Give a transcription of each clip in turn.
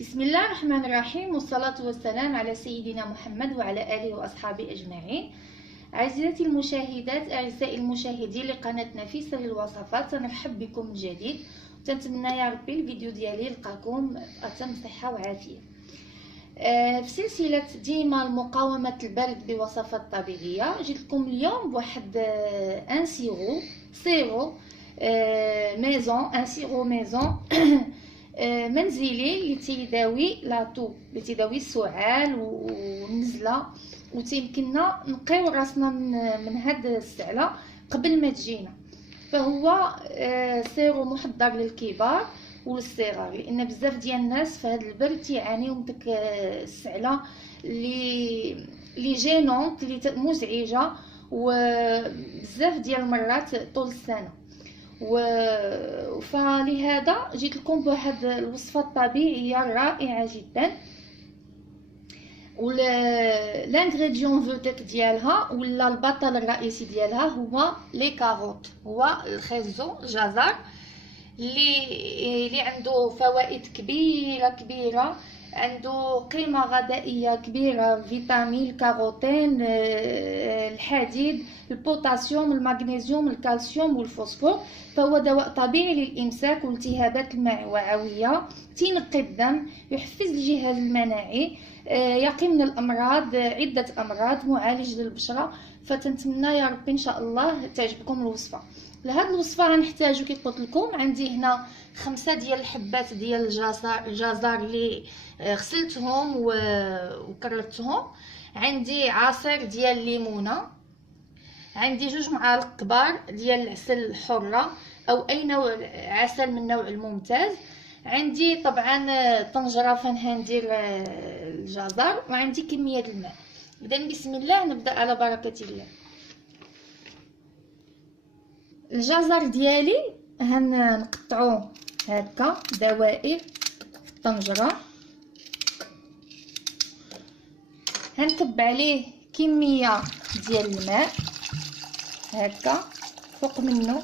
بسم الله الرحمن الرحيم، والصلاة والسلام على سيدنا محمد وعلى آله وأصحابه أجمعين. عزيزتي المشاهدات، أعزائي المشاهدين لقناة نفيسة للوصفات، نرحب بكم من جديد وتنتمنى يا ربي الفيديو ديالي يلقاكم أتم صحة وعافية. في سلسلة ديما المقاومة البرد بوصفات طبيعية، جيت لكم اليوم بواحد ان سيرو ميزون ان سيرو ميزون منزلي اللي تيداوي لاطو، اللي تيداوي السعال والنزله، وتيمكننا نقيو راسنا من هاد السعله قبل ما تجينا. فهو سيرو محضر للكبار والصغار، لان بزاف ديال الناس في هذا البرد تيعانيو من ديك السعله اللي جينونط، اللي مزعجه وبزاف ديال المرات طول السنه. فلهذا جيت لكم بواحد الوصفه الطبيعيه رائعه جدا، والانغريديون فوتيك ديالها ولا البطل الرئيسي ديالها هو لي كاروت، هو الخيزو الجزر اللي عنده فوائد كبيره، عنده قيمه غذائيه كبيره، فيتامين الكاروتين، الحديد، البوتاسيوم، المغنيسيوم، الكالسيوم والفوسفور. فهو دواء طبيعي للامساك والالتهابات المعويه، تينقي الدم، يحفز الجهاز المناعي، يقي من الامراض، عده امراض، معالج للبشره. فتنتمنى يا ربي ان شاء الله تعجبكم الوصفه. لهاد الوصفه غنحتاجو كي قلت لكم، عندي هنا 5 ديال الحبات ديال الجزر اللي غسلتهم وكررتهم، عندي عصير ديال الليمونه، عندي 2 معالق كبار ديال العسل الحره او اي نوع عسل من النوع الممتاز، عندي طبعا طنجره فنها ندير الجزر، وعندي كميه الماء. اذا بسم الله نبدا على بركه الله. الجزر ديالي هنقطعوه هكا دوائر في الطنجره، هنكب عليه كميه ديال الماء هكا فوق منه،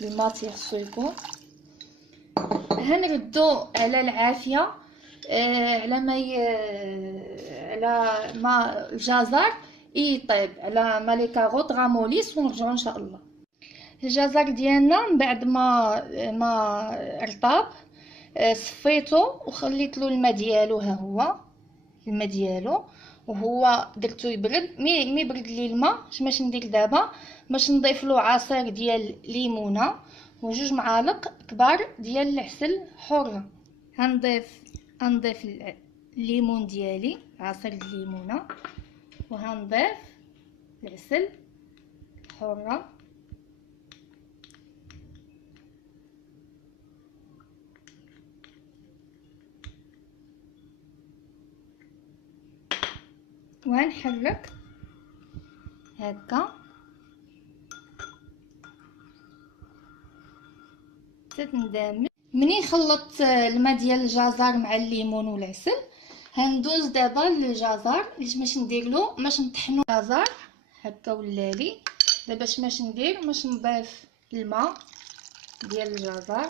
الماء تيخصو يكون، هنردو على العافيه على ما الجزر يطيب، على ما لي كاروت غاموليس، ونرجعو ان شاء الله. الجزر ديالنا من بعد ما ارطاب صفيتو وخليت له الماء ديالو، ها هو الماء ديالو، وهو درتو يبرد. مي برد لي الماء، باش ندير دابا؟ باش نضيف له عصير ديال ليمونه و2 معالق كبار ديال العسل حره. هنضيف الليمون ديالي، عصير الليمونه، وهنضيف العسل حره، وهنحرك هكا تندمج. منين خلطت الماء ديال الجزر مع الليمون والعسل، هندوز دابا للجزر باش ندير له، باش نطحنو الجزر هكا ولالي. دابا باش ندير، باش نضيف الماء ديال الجزر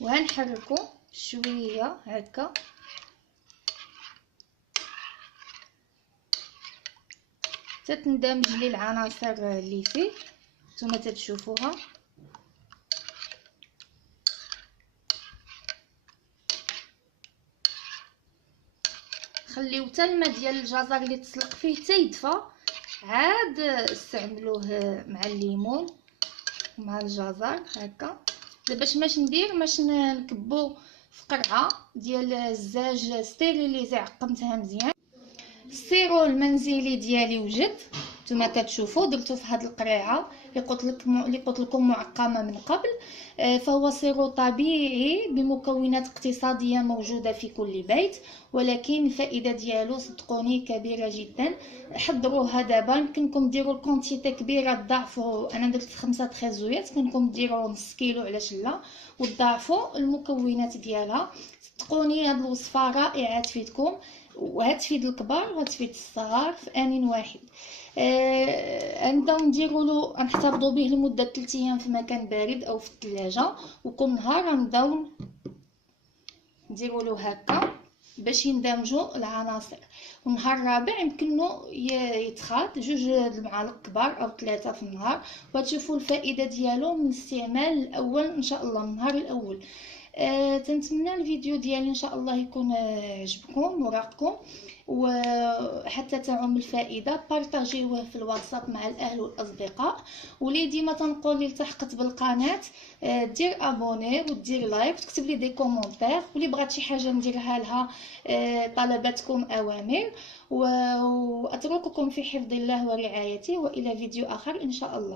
وهنحركو شويه هكا تندمج لي العناصر اللي فيه، نتوما تتشوفوها. خليو حتى الماء ديال الجزر اللي تسلق فيه حتى يدفى، عاد استعملوه مع الليمون ومع الجزر هكا. دابا باش ندير، باش نكبو في قرعه ديال الزاج ستيريليزي، عقمتها مزيان. السيرو المنزلي ديالي وجد، نتوما كتشوفوا درتو في هاد القريعه اللي قلت لكم معقمه من قبل. فهو سيرو طبيعي بمكونات اقتصاديه موجوده في كل بيت، ولكن الفائده ديالو صدقوني كبيره جدا. حضروها دابا، يمكنكم ديروا الكونتيتي كبيره، تضاعفوا. انا درت 5 تريزويات، يمكنكم ديروا نص كيلو علاش لا، وتضاعفوا المكونات ديالها. صدقوني هاد الوصفه رائعه تفيدكم. وهتفيد الكبار وهتفيد الصغار في ان واحد. نبداو نديروا له، نحتفظوا به لمده 3 ايام في مكان بارد او في الثلاجه، وكل نهار غنبداو نديروا له هكا باش يندمجوا العناصر. والنهار الرابع يمكنه يتخاض 2 المعالق كبار او 3 في النهار، وتشوفوا الفائده ديالو من الاستعمال الاول ان شاء الله، من النهار الاول. تنتمنى الفيديو ديالي ان شاء الله يكون عجبكم وراقكم، وحتى تعم الفائده بارطاجيوه في الواتساب مع الاهل والاصدقاء. ولي ديما تنقول لي التحقت بالقناه دير ابوني ودير لايك وتكتب لي دي كومونتير، واللي بغات شي حاجه نديرها لها طلباتكم اوامر. واترككم في حفظ الله ورعايته، والى فيديو اخر ان شاء الله.